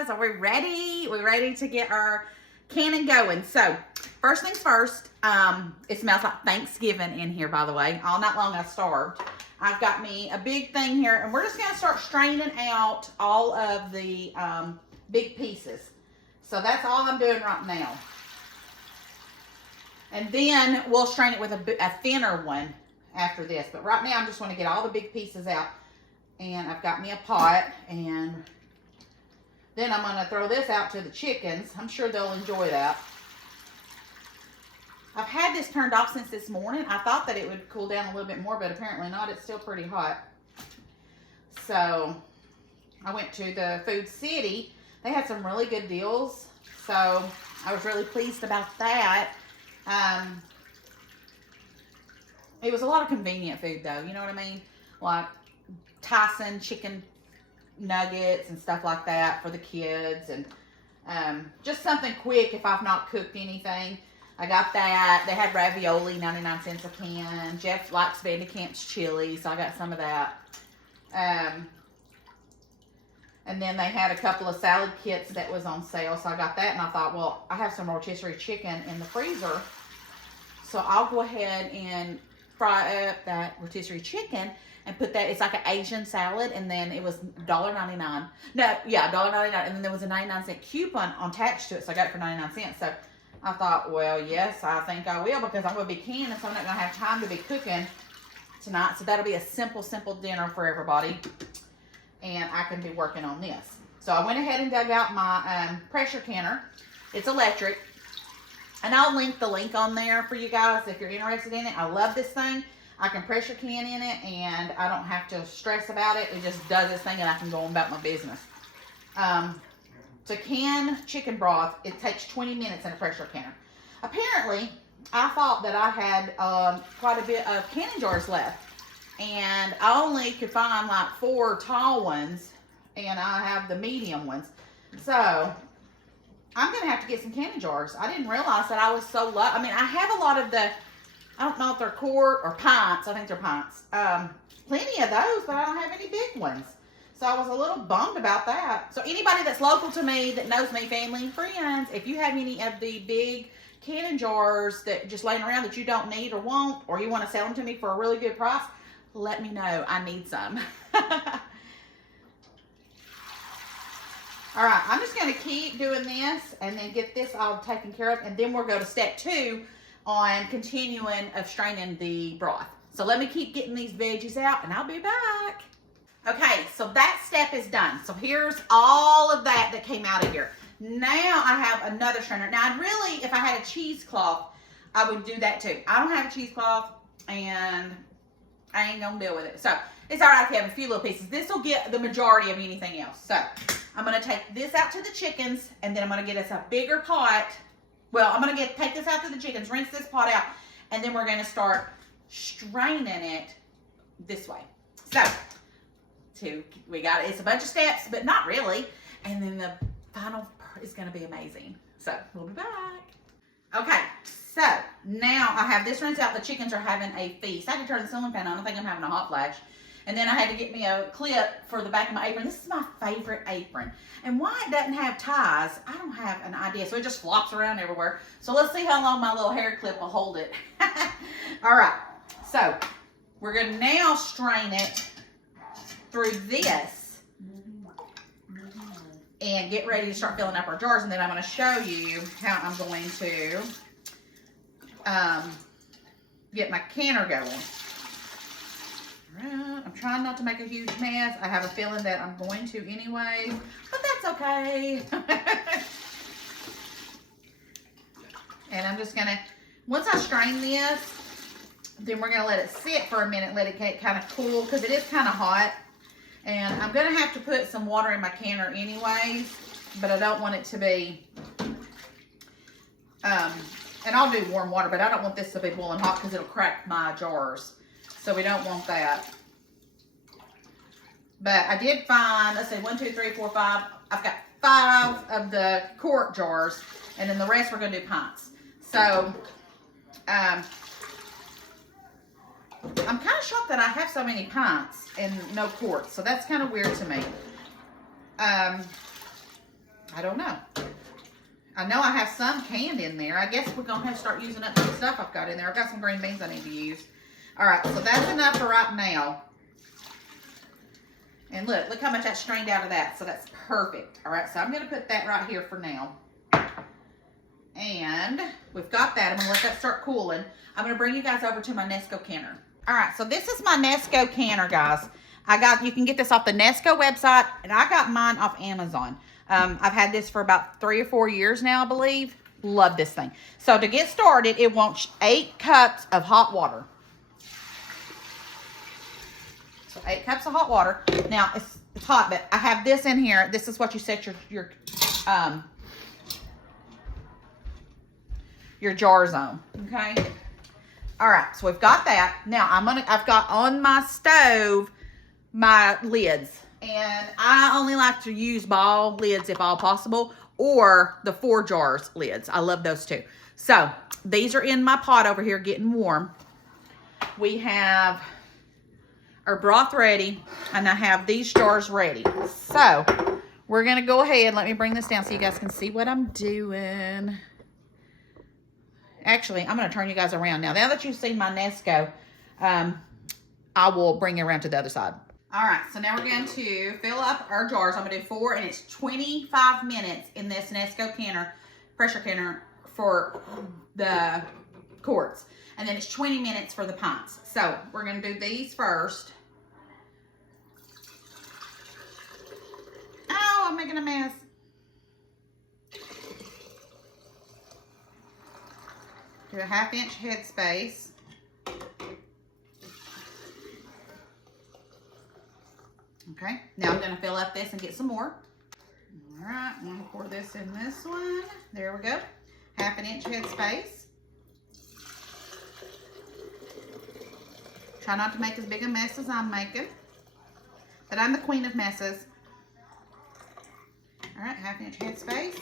guys? Are we ready? We're ready to get our canning going. So, first things first, it smells like Thanksgiving in here, by the way. All night long I starved. I've got me a big thing here, and we're just going to start straining out all of the big pieces. So that's all I'm doing right now. And then we'll strain it with a thinner one after this. But right now I'm just going to get all the big pieces out. And I've got me a pot, and then I'm going to throw this out to the chickens. I'm sure they'll enjoy that. I've had this turned off since this morning. I thought that it would cool down a little bit more, but apparently not. It's still pretty hot. So I went to the Food City. They had some really good deals. So I was really pleased about that. It was a lot of convenient food though. You know what I mean? Like Tyson chicken nuggets and stuff like that for the kids, and just something quick if I've not cooked anything. I got that. They had ravioli, 99 cents a can. Jeff likes Vandecamp's chili, so I got some of that. And then they had a couple of salad kits that was on sale, so I got that, and I thought, well, I have some rotisserie chicken in the freezer, so I'll go ahead and fry up that rotisserie chicken and put that. It's like an Asian salad, and then it was $1.99. No, yeah, $1.99, and then there was a 99-cent coupon attached to it, so I got it for 99 cents. So I thought, well, yes, I think I will, because I'm going to be canning, so I'm not going to have time to be cooking tonight. So that'll be a simple dinner for everybody, and I can be working on this. So I went ahead and dug out my pressure canner. It's electric, and I'll link the link on there for you guys if you're interested in it. I love this thing. I can pressure can in it, and I don't have to stress about it. It just does this thing, and I can go on about my business. To can chicken broth, it takes 20 minutes in a pressure canner. Apparently, I thought that I had quite a bit of canning jars left, and I only could find like 4 tall ones, and I have the medium ones. So I'm gonna have to get some canning jars. I didn't realize that I was so low. I mean, I have a lot of the, I don't know if they're quart or pints. I think they're pints. Plenty of those, but I don't have any big ones. So I was a little bummed about that. So anybody that's local to me, that knows me, family and friends, if you have any of the big canning jars that just laying around that you don't need or want, or you want to sell them to me for a really good price, let me know. I need some. All right, I'm just going to keep doing this and then get this all taken care of, and then we'll go to step 2 on continuing of straining the broth. So let me keep getting these veggies out, and I'll be back. Okay, so that step is done. So here's all of that came out of here. Now I have another strainer. Now I'd really, if I had a cheesecloth, I would do that too. I don't have a cheesecloth, and I ain't gonna deal with it. So it's all right if you have a few little pieces. This will get the majority of anything else. So I'm gonna take this out to the chickens, and then I'm gonna get us a bigger pot. Well, I'm gonna take this out to the chickens, rinse this pot out, and then we're gonna start straining it this way. So we got it. It's a bunch of steps, but not really. And then the final part is going to be amazing. So we'll be back. Okay, so now I have this rinsed out. The chickens are having a feast. I had to turn the ceiling fan on. I think I'm having a hot flash. And then I had to get me a clip for the back of my apron. This is my favorite apron. And why it doesn't have ties, I don't have an idea. So it just flops around everywhere. So let's see how long my little hair clip will hold it. All right, so we're going to now strain it through this and get ready to start filling up our jars, and then I'm going to show you how I'm going to get my canner going. Right. I'm trying not to make a huge mess. I have a feeling that I'm going to anyway, but that's okay. And I'm just going to, once I strain this, then we're going to let it sit for a minute, let it get kind of cool, because it is kind of hot. And I'm going to have to put some water in my canner anyways, but I don't want it to be, and I'll do warm water, but I don't want this to be boiling hot because it'll crack my jars. So we don't want that. But I did find, let's see, 1, 2, 3, 4, 5. I've got 5 of the quart jars, and then the rest we're going to do pints. So, I'm kind of shocked that I have so many pints and no quarts. So that's kind of weird to me. I don't know. I know I have some canned in there. I guess we're going to have to start using up the stuff I've got in there. I've got some green beans I need to use. All right, so that's enough for right now. And look how much I strained out of that. So that's perfect. All right, so I'm going to put that right here for now. And we've got that. I'm going to let that start cooling. I'm going to bring you guys over to my Nesco canner. All right, so this is my Nesco canner, guys. You can get this off the Nesco website, and I got mine off Amazon. I've had this for about 3 or 4 years now, I believe. Love this thing. So to get started, it wants 8 cups of hot water. So 8 cups of hot water. Now, it's hot, but I have this in here. This is what you set your jars on, okay? All right, so we've got that. Now, I've got on my stove my lids. And I only like to use ball lids if all possible, or the 4 jars lids. I love those too. So these are in my pot over here getting warm. We have our broth ready, and I have these jars ready. So we're gonna go ahead. Let me bring this down so you guys can see what I'm doing. Actually, I'm gonna turn you guys around now. Now that you've seen my Nesco, I will bring you around to the other side. All right, so now we're going to fill up our jars. I'm going to do 4, and it's 25 minutes in this Nesco canner, pressure canner for the quarts. And then it's 20 minutes for the pints. So we're going to do these first. Oh, I'm making a mess. Do a 1/2 inch head space. Okay, now I'm going to fill up this and get some more. All right, I'm going to pour this in this one. There we go. 1/2 inch head space. Try not to make as big a mess as I'm making, but I'm the queen of messes. All right, 1/2 inch head space.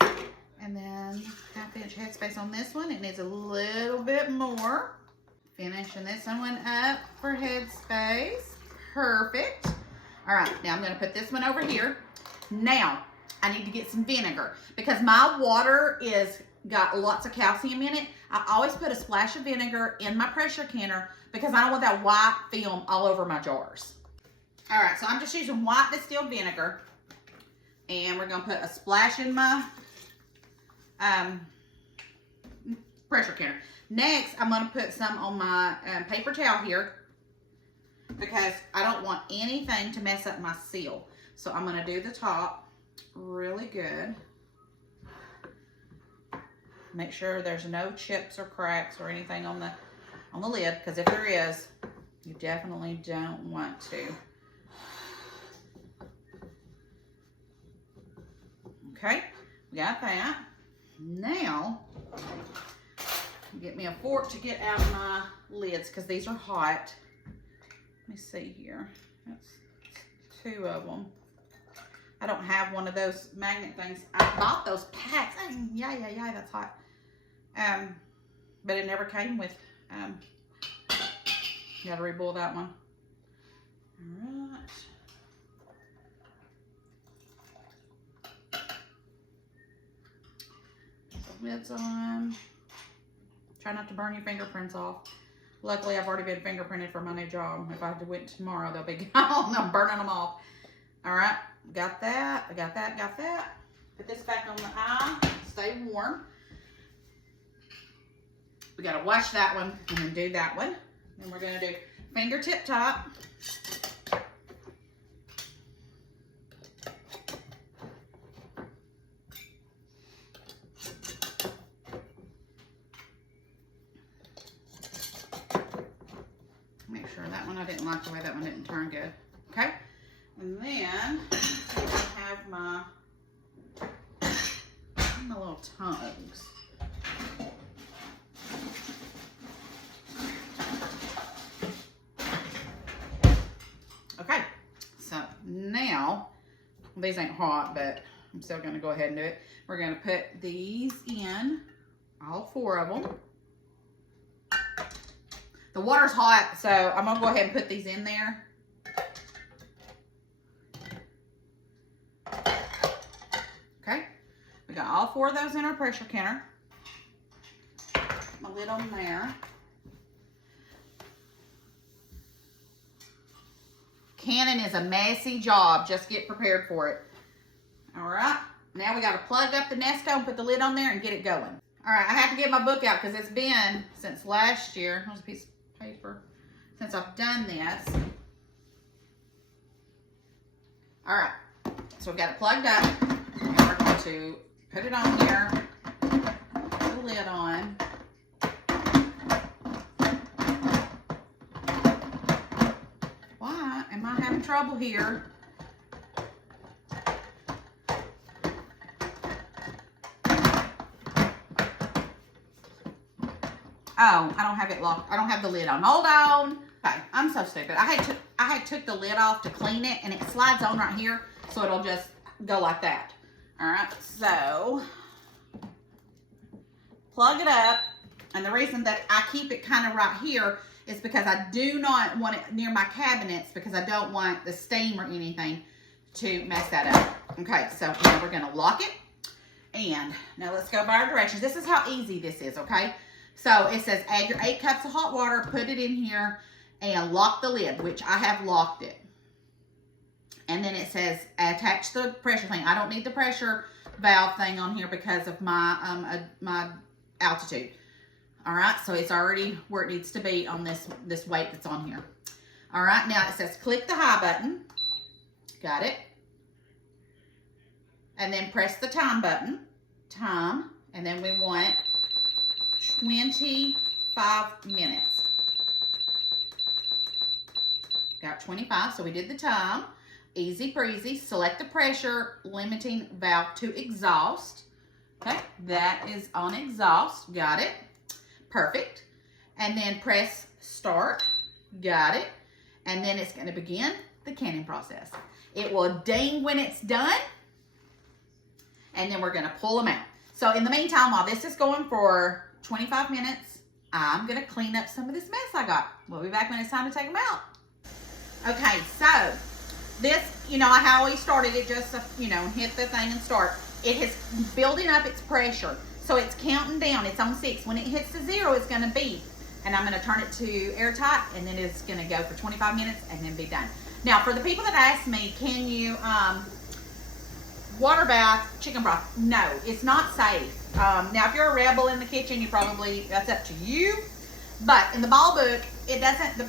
And then 1/2 inch head space on this one. It needs a little bit more. Finishing this one up for head space. Perfect. All right, now I'm going to put this one over here. Now, I need to get some vinegar because my water is got lots of calcium in it. I always put a splash of vinegar in my pressure canner because I don't want that white film all over my jars. All right, so I'm just using white distilled vinegar, and we're going to put a splash in my pressure canner. Next, I'm going to put some on my paper towel here, because I don't want anything to mess up my seal. So I'm going to do the top really good. Make sure there's no chips or cracks or anything on the lid, because if there is, you definitely don't want to. Okay, we got that. Now, get me a fork to get out my lids because these are hot. Let me see here. That's 2 of them. I don't have one of those magnet things. I bought those packs. Yeah, that's hot. But it never came with, you gotta reboil that one. All right. Put the lids on. Try not to burn your fingerprints off. Luckily, I've already been fingerprinted for my new job. If I went tomorrow, they'll be gone. I'm burning them off. All right, got that. I got that, got that. Put this back on the eye. Stay warm. We got to wash that one and then do that one. And we're going to do fingertip top. Make sure that one, I didn't like the way that one didn't turn good. Okay. And then I have my little tongs. Okay. So now, these ain't hot, but I'm still going to go ahead and do it. We're going to put these in, all 4 of them. The water's hot, so I'm going to go ahead and put these in there. Okay. all 4 of those in our pressure canner. My lid on there. Canning is a messy job. Just get prepared for it. All right. Now we got to plug up the Nesco and put the lid on there and get it going. All right. I have to get my book out because it's been since last year. Here's a piece of paper. Since I've done this. All right. So we've got it plugged up. And we're going to put it on here. Put the lid on. Why am I having trouble here? Oh, I don't have it locked. I don't have the lid on. Hold on. Okay, I'm so stupid. I had took the lid off to clean it, and it slides on right here, so it'll just go like that. All right, so plug it up, and the reason that I keep it kind of right here is because I do not want it near my cabinets because I don't want the steam or anything to mess that up. Okay, so now we're gonna lock it, and now let's go by our directions. This is how easy this is, okay? So it says add your 8 cups of hot water, put it in here, and lock the lid, which I have locked it. And then it says attach the pressure thing. I don't need the pressure valve thing on here because of my my altitude. All right, so it's already where it needs to be on this weight that's on here. All right, now it says click the high button. Got it. And then press the time button. Time, and then we want 25 minutes. Got 25, so we did the time. Easy breezy. Select the pressure limiting valve to exhaust. Okay, that is on exhaust. Got it. Perfect. And then press start. Got it. And then it's going to begin the canning process. It will ding when it's done. And then we're going to pull them out. So in the meantime, while this is going for 25 minutes, I'm going to clean up some of this mess I got. We'll be back when it's time to take them out. Okay, so this, you know, how we started it, just, you know, hit the thing and start. It is building up its pressure. So it's counting down. It's on 6. When it hits the 0, it's going to beep. And I'm going to turn it to airtight, and then it's going to go for 25 minutes and then be done. Now, for the people that ask me, can you water bath chicken broth? No, it's not safe. Now, if you're a rebel in the kitchen, you probably, that's up to you. But in the ball book, it doesn't, the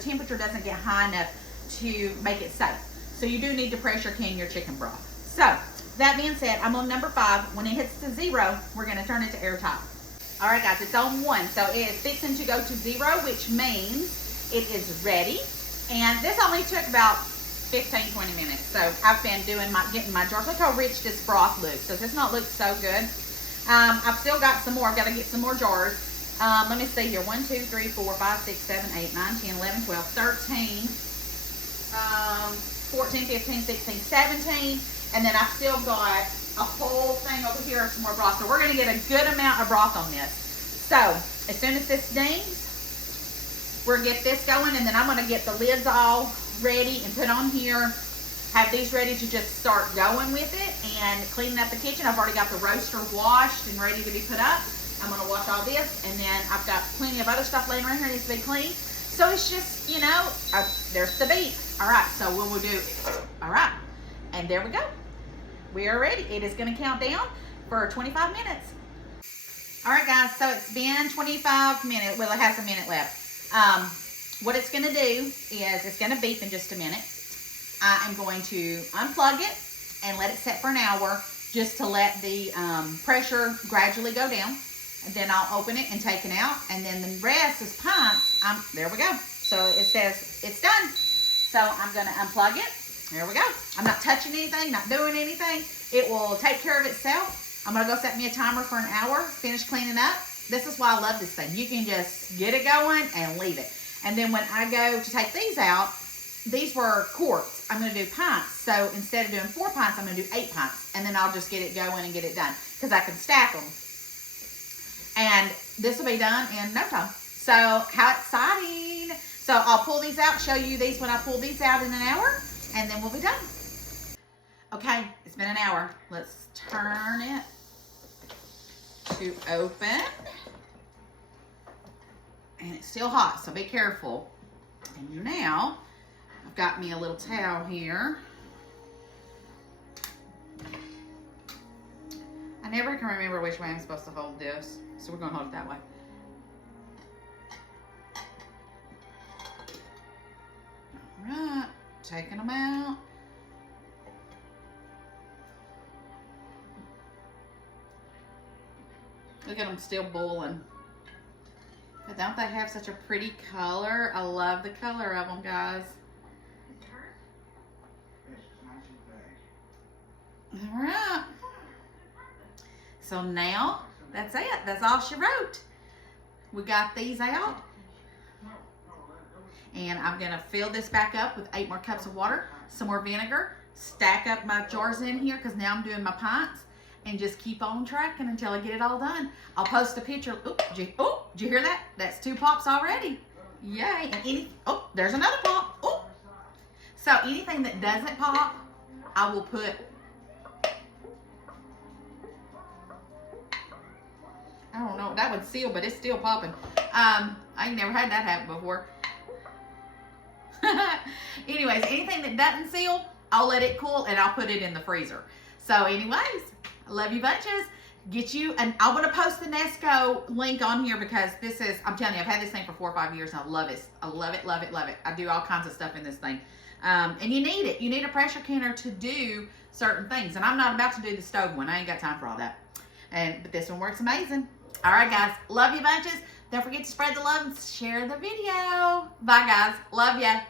temperature doesn't get high enough to make it safe. So you do need to pressure can your chicken broth. So, that being said, I'm on number 5. When it hits to 0, we're going to turn it to airtight. All right, guys, it's on 1. So it is fixing to go to 0, which means it is ready. And this only took about 15, 20 minutes. So I've been doing getting my jars. Look how rich this broth looks. Does this not look so good? I've still got some more. I've got to get some more jars. Let me see here. 1, 2, 3, 4, 5, 6, 7, 8, 9, 10, 11, 12, 13, 14, 15, 16, 17. And then I've still got a whole thing over here of some more broth. So we're going to get a good amount of broth on this. So as soon as this dings, we're going to get this going. And then I'm going to get the lids all ready and put on here. Have these ready to just start going with it and cleaning up the kitchen. I've already got the roaster washed and ready to be put up. I'm going to wash all this. And then I've got plenty of other stuff laying around here that needs to be cleaned. So it's just, you know, there's the beep. All right, so what we'll do, all right. And there we go. We are ready. It is going to count down for 25 minutes. All right, guys. So it's been 25 minutes. Well, it has a minute left. What it's going to do is it's going to beep in just a minute. I am going to unplug it and let it set for an hour just to let the pressure gradually go down. And then I'll open it and take it out. And then the rest is pints. There we go. So it says it's done. So I'm going to unplug it. There we go. I'm not touching anything, not doing anything. It will take care of itself. I'm going to go set me a timer for an hour, finish cleaning up. This is why I love this thing. You can just get it going and leave it. And then when I go to take these out, these were quarts. I'm going to do pints. So instead of doing 4 pints, I'm going to do 8 pints. And then I'll just get it going and get it done because I can stack them. And this will be done in no time. So how exciting. So I'll pull these out, show you these when I pull these out in an hour. And then we'll be done. Okay, it's been an hour. Let's turn it to open. And it's still hot, so be careful. And now, I've got me a little towel here. I never can remember which way I'm supposed to hold this, so we're gonna hold it that way. All right, taking them out. Look at them still boiling. But don't they have such a pretty color? I love the color of them, guys. All right. So now, that's it. That's all she wrote. We got these out. And I'm going to fill this back up with 8 more cups of water, some more vinegar, stack up my jars in here because now I'm doing my pints, and just keep on tracking until I get it all done. I'll post a picture. Did you hear that? That's 2 pops already. Yay. And there's another pop. Oh. So anything that doesn't pop, I will put I don't know. That one's sealed, but it's still popping. I ain't never had that happen before. Anyways, anything that doesn't seal, I'll let it cool and I'll put it in the freezer. So anyways, I love you bunches. Get you, and I'm going to post the Nesco link on here because this is, I'm telling you, I've had this thing for 4 or 5 years and I love it. I love it, love it, love it. I do all kinds of stuff in this thing. And you need it. You need a pressure canner to do certain things. And I'm not about to do the stove one. I ain't got time for all that. But this one works amazing. All right, guys. Love you bunches. Don't forget to spread the love and share the video. Bye, guys. Love ya.